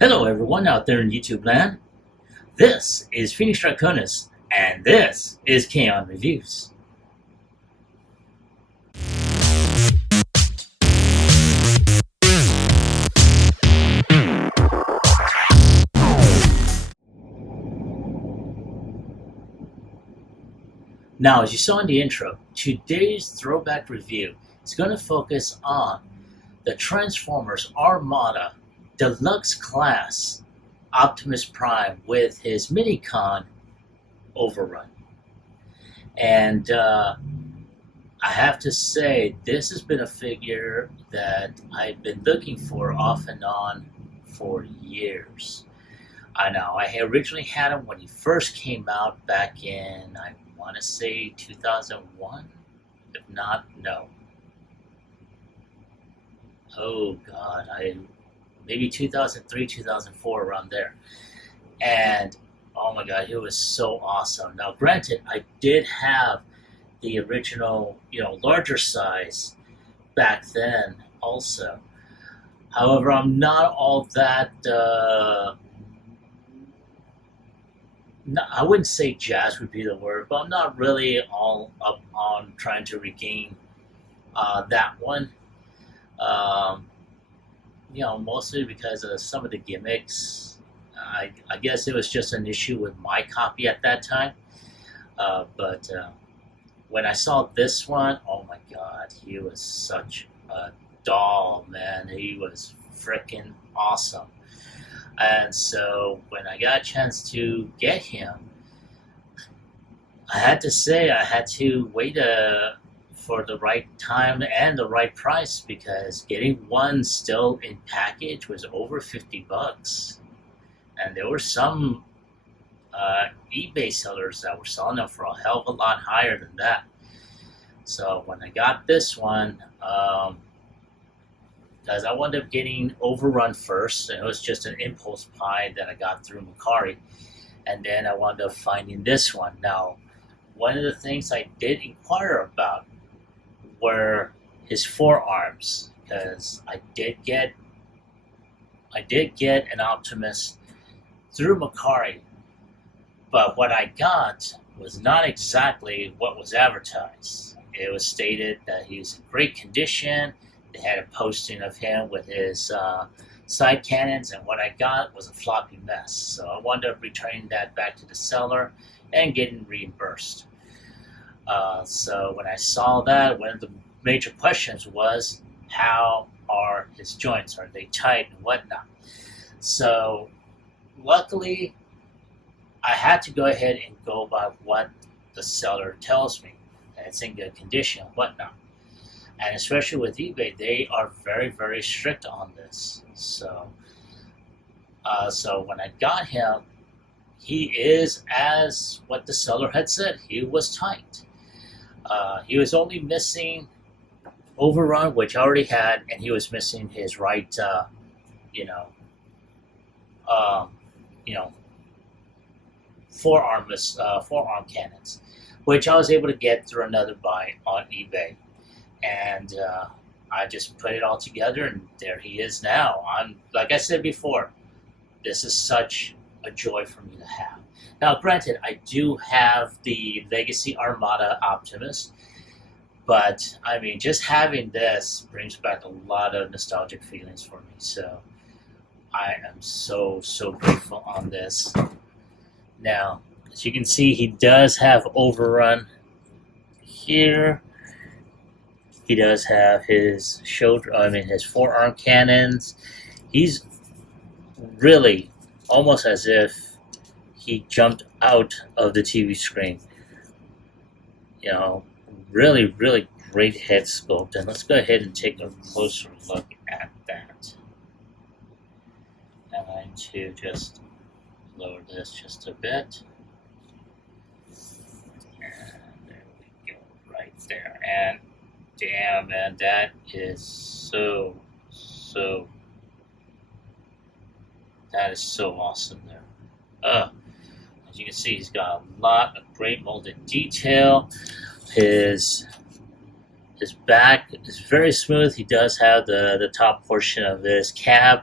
Hello everyone out there in YouTube land. This is Phoenix Draconis, and this is Kaon Reviews. Now, as you saw in the intro, today's throwback review is going to focus on the Transformers Armada Deluxe Class Optimus Prime with his Minicon overrun. And I have to say, this has been a figure that I've been looking for off and on for years. I know, I originally had him when he first came out back in, I want to say 2001, if not, no. Oh God, maybe 2003, 2004, around there. And oh my God, it was so awesome. Now, granted, I did have the original, larger size back then also. However, I'm not all that, I wouldn't say jazz would be the word, but I'm not really all up on trying to regain that one. Mostly because of some of the gimmicks. I guess it was just an issue with my copy at that time. But when I saw this one, oh my God, he was such a doll, man. He was freaking awesome. And so when I got a chance to get him, I had to say I had to wait for the right time and the right price, because getting one still in package was over $50. And there were some eBay sellers that were selling them for a hell of a lot higher than that. So when I got this one, because I wound up getting overrun first, and it was just an impulse buy that I got through Macari, and then I wound up finding this one. Now, one of the things I did inquire about were his forearms, because I did get an Optimus through Macari, but what I got was not exactly what was advertised. It was stated that he was in great condition. They had a posting of him with his side cannons, and what I got was a floppy mess. So I wound up returning that back to the seller and getting reimbursed. So when I saw that, one of the major questions was, how are his joints? Are they tight and whatnot? So luckily, I had to go ahead and go by what the seller tells me, that it's in good condition and whatnot. And especially with eBay, they are very, very strict on this. So when I got him, he is as what the seller had said. He was tight. He was only missing overrun, which I already had, and he was missing his right, forearm cannons, which I was able to get through another buy on eBay. And I just put it all together, and there he is now. Like I said before, this is such a joy for me to have. Now, granted, I do have the Legacy Armada Optimus, but I mean, just having this brings back a lot of nostalgic feelings for me. So I am so grateful on this. Now, as you can see, he does have overrun here. He does have his his forearm cannons. He's really almost as if he jumped out of the TV screen. Really, really great head sculpt. And let's go ahead and take a closer look at that. I'm going to just lower this just a bit. And there we go, right there. And damn, man, that is so awesome there. As you can see, he's got a lot of great molded detail. His back is very smooth. He does have the top portion of his cab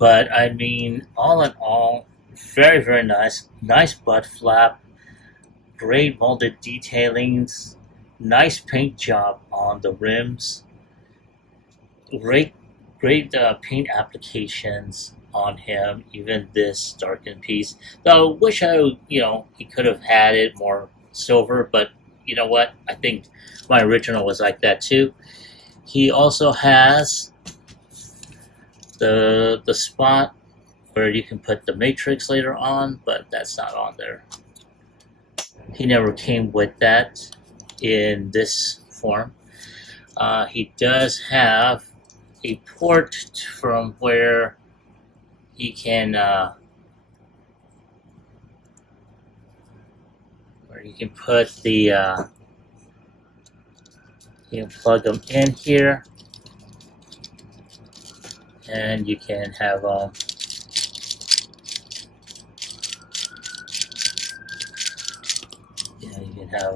But I mean, all in all, very, very nice. Nice butt flap, great molded detailings, nice paint job on the rims, great, great paint applications on him. Even this darkened piece, though, wish he could have had it more silver. But you know what? I think my original was like that too. He also has the spot where you can put the matrix later on, but that's not on there. He never came with that in this form. He does have a port from where he can put the you can plug them in here, and you can have you can have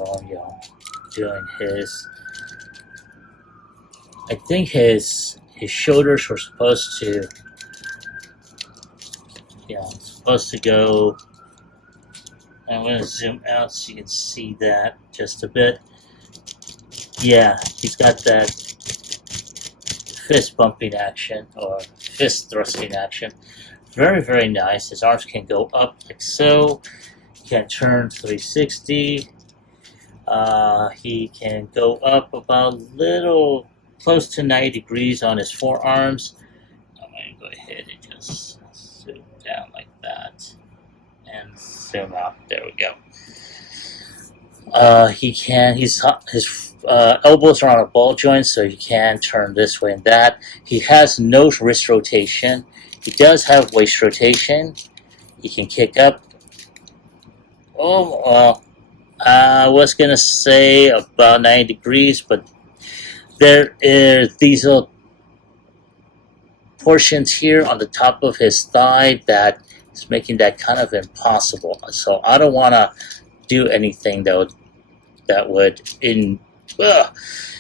doing his. I think his shoulders were supposed to go. I'm going to zoom out so you can see that just a bit. Yeah, he's got that fist bumping action or fist thrusting action. Very, very nice. His arms can go up like so. He can turn 360. He can go up about a little close to 90 degrees on his forearms. I'm going to go ahead and just zoom down like that and zoom out. There we go. His elbows are on a ball joint, so you can turn this way and that. He has no wrist rotation. He does have waist rotation. He can kick up. Oh, well, I was going to say about 90 degrees, but there are these little portions here on the top of his thigh that is making that kind of impossible. So I don't want to do anything that would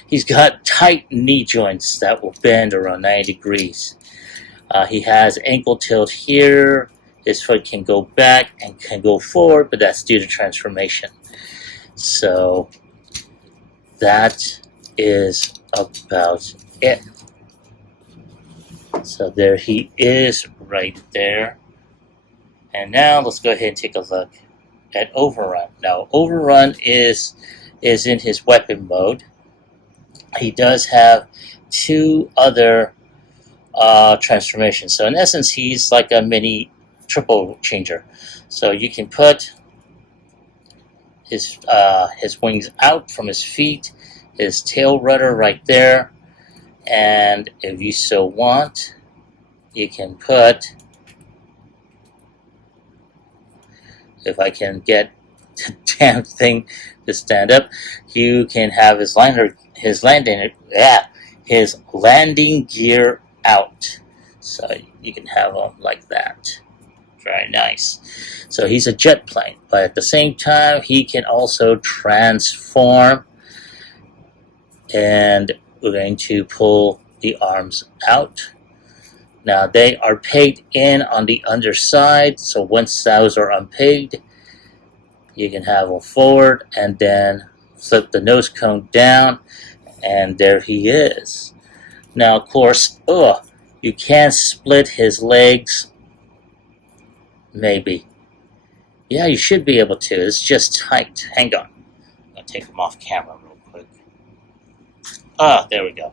he's got tight knee joints that will bend around 90 degrees. He has ankle tilt here. His foot can go back and can go forward, but that's due to transformation. So that is about it. So there he is right there. And now let's go ahead and take a look at Overrun. Now Overrun is in his weapon mode. He does have two other transformations. So in essence, he's like a mini triple changer. So you can put his wings out from his feet, his tail rudder right there, and if you so want, you can put, if I can get the damn thing to stand up, you can have his landing gear out. So you can have him like that. Very nice. So he's a jet plane, but at the same time, he can also transform. And we're going to pull the arms out. Now they are pegged in on the underside, so once those are unpegged, you can have them forward and then flip the nose cone down, and there he is. Now, of course, you can split his legs. Maybe. Yeah, you should be able to. It's just tight. Hang on. I'm going to take him off camera real quick. There we go.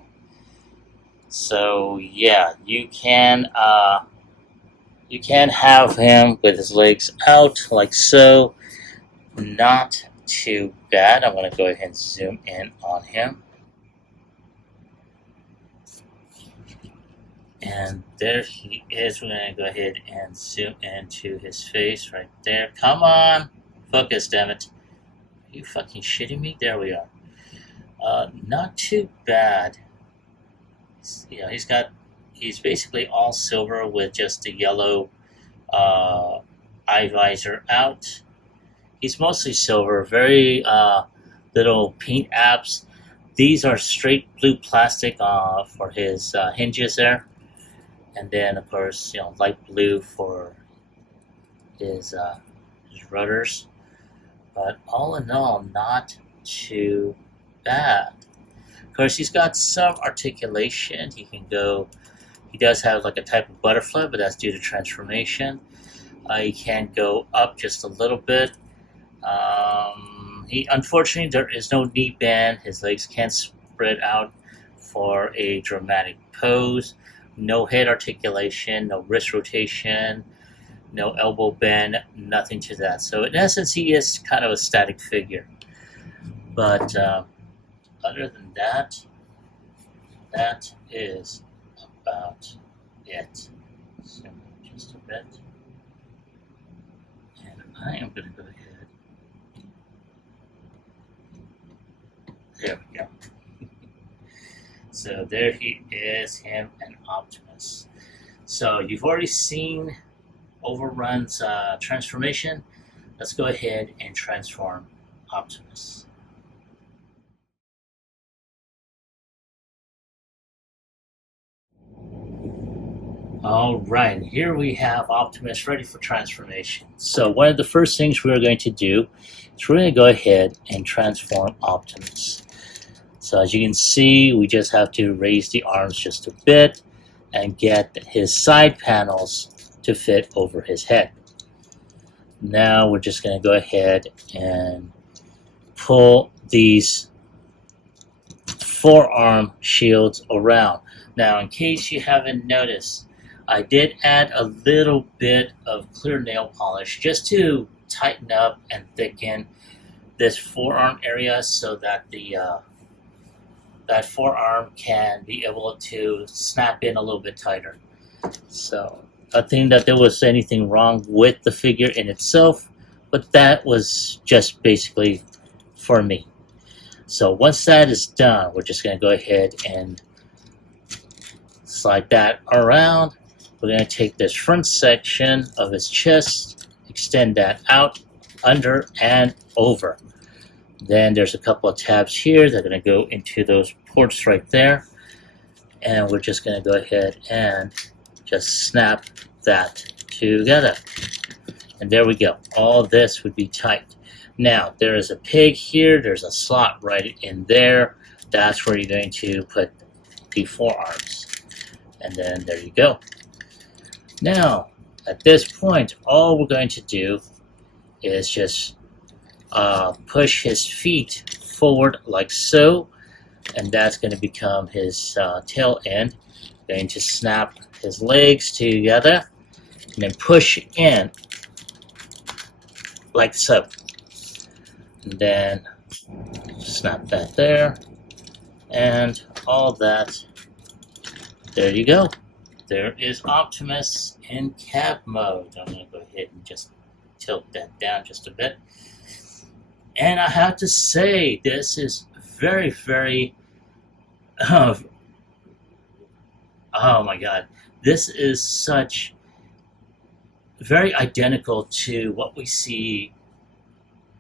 So, yeah, you can have him with his legs out like so. Not too bad. I'm going to go ahead and zoom in on him. And there he is. We're going to go ahead and zoom into his face right there. Come on. Focus, damn it. Are you fucking shitting me? There we are. Not too bad. He's basically all silver with just the yellow eye visor out. He's mostly silver, very little paint apps. These are straight blue plastic for his hinges there. and then of course light blue for his rudders. But all in all, not too bad. Of course, he's got some articulation. He does have like a type of butterfly, but that's due to transformation. He can go up just a little bit. Unfortunately, there is no knee band. His legs can't spread out for a dramatic pose. No head articulation, no wrist rotation, no elbow bend, nothing to that. So in essence, he is kind of a static figure. But other than that, that is about it. So just a bit. And I am going to go ahead. There we go. So there he is, him and Optimus. So you've already seen Overrun's transformation. Let's go ahead and transform Optimus. Alright, here we have Optimus ready for transformation. So one of the first things we're going to do is we're going to go ahead and transform Optimus. So as you can see, we just have to raise the arms just a bit and get his side panels to fit over his head. Now we're just going to go ahead and pull these forearm shields around. Now, in case you haven't noticed, I did add a little bit of clear nail polish just to tighten up and thicken this forearm area so that that forearm can be able to snap in a little bit tighter. So I think that there was anything wrong with the figure in itself, but that was just basically for me. So once that is done, we're just going to go ahead and slide that around. We're going to take this front section of his chest, extend that out, under, and over. Then there's a couple of tabs here that are going to go into those ports right there. And we're just going to go ahead and just snap that together. And there we go. All this would be tight. Now, there is a peg here. There's a slot right in there. That's where you're going to put the forearms. And then there you go. Now, at this point, all we're going to do is just push his feet forward like so, and that's going to become his tail end. Going to snap his legs together, and then push in like so. And then snap that there, and all that. There you go. There is Optimus in cab mode. I'm going to go ahead and just tilt that down just a bit. And I have to say, this is very, very, oh my God. This is such, very identical to what we see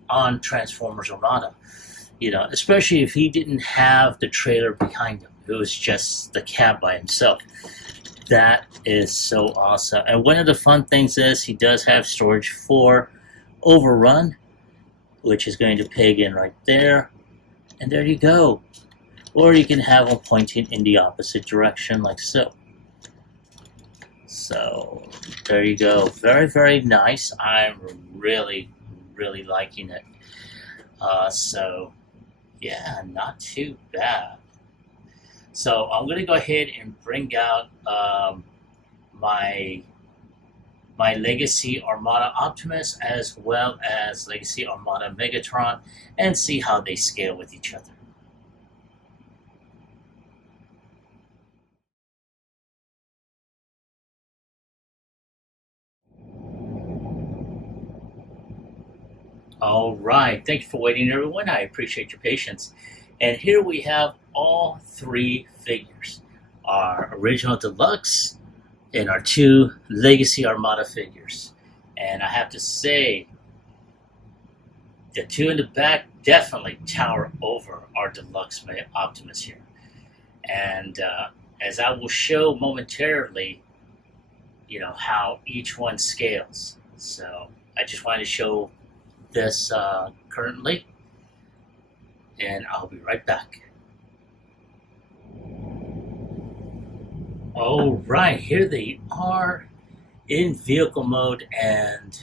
on Transformers Armada. Especially if he didn't have the trailer behind him. It was just the cab by himself. That is so awesome. And one of the fun things is he does have storage for Overrun, which is going to peg in right there. And there you go. Or you can have them pointing in the opposite direction like so. So there you go. Very, very nice. I'm really, really liking it. So yeah, not too bad. So I'm going to go ahead and bring out my Legacy Armada Optimus as well as Legacy Armada Megatron and see how they scale with each other. All right, thank you for waiting, everyone. I appreciate your patience. And here we have all three figures, our original deluxe and our two Legacy Armada figures. And I have to say, the two in the back definitely tower over our deluxe Optimus here. And as I will show momentarily, how each one scales. So I just wanted to show this currently, and I'll be right back. All right, here they are in vehicle mode, and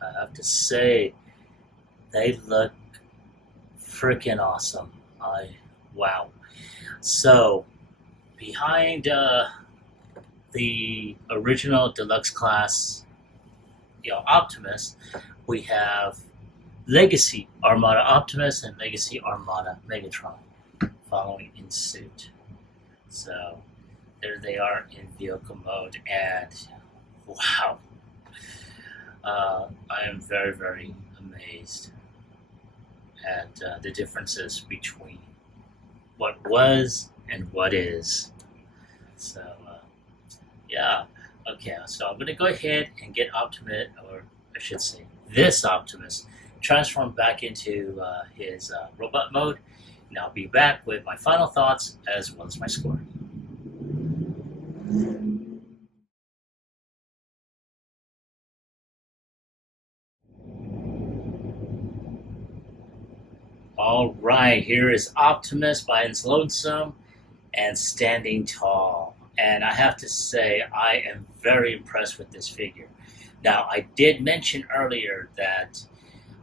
I have to say they look freaking awesome. Wow. So behind the original deluxe class, Optimus, we have Legacy Armada Optimus and Legacy Armada Megatron following in suit. So there they are in vehicle mode, and wow, I am very, very amazed at the differences between what was and what is. So yeah, okay, so I'm gonna go ahead and get Optimus, or I should say this Optimus, transformed back into his robot mode, and I'll be back with my final thoughts as well as my score. All right, here is Optimus by its lonesome and standing tall. And I have to say, I am very impressed with this figure. Now, I did mention earlier that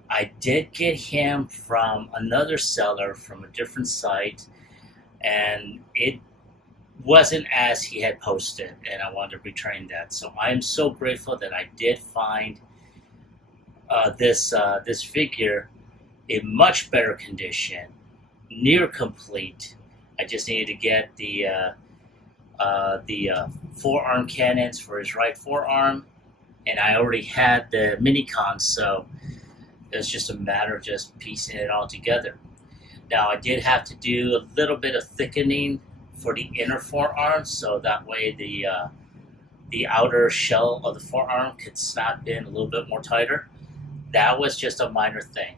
I did get him from another seller from a different site, and it wasn't as he had posted, and I wanted to return that. So I am so grateful that I did find this figure in much better condition, near complete. I just needed to get the forearm cannons for his right forearm, and I already had the Minicon, so it was just a matter of just piecing it all together. Now, I did have to do a little bit of thickening for the inner forearm, so that way the outer shell of the forearm could snap in a little bit more tighter. That was just a minor thing.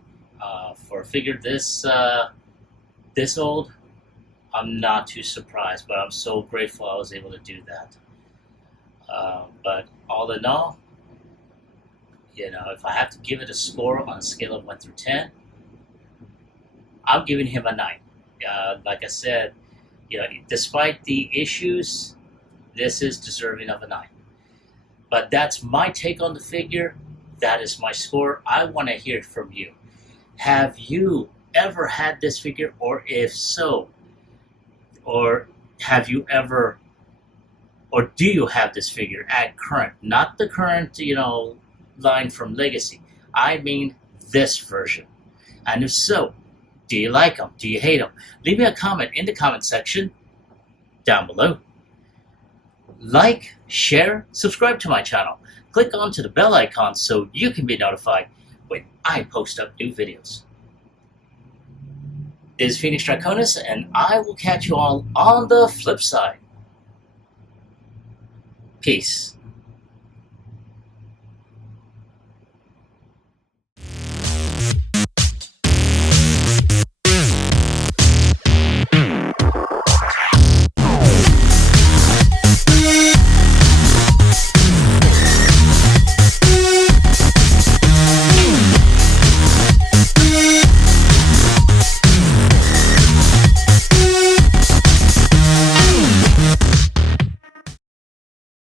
For a figure this old, I'm not too surprised, but I'm so grateful I was able to do that. But all in all, if I have to give it a score on a scale of 1 through 10, I'm giving him a 9. Like I said, despite the issues, this is deserving of a 9. But that's my take on the figure. That is my score. I want to hear from you. Have you ever had this figure, or if so, or have you ever, or do you have this figure at current? Not the current, line from Legacy. I mean this version. And if so, do you like them? Do you hate them? Leave me a comment in the comment section down below. Like, share, subscribe to my channel. Click onto the bell icon so you can be notified when I post up new videos. This is Phoenix Draconis, and I will catch you all on the flip side. Peace.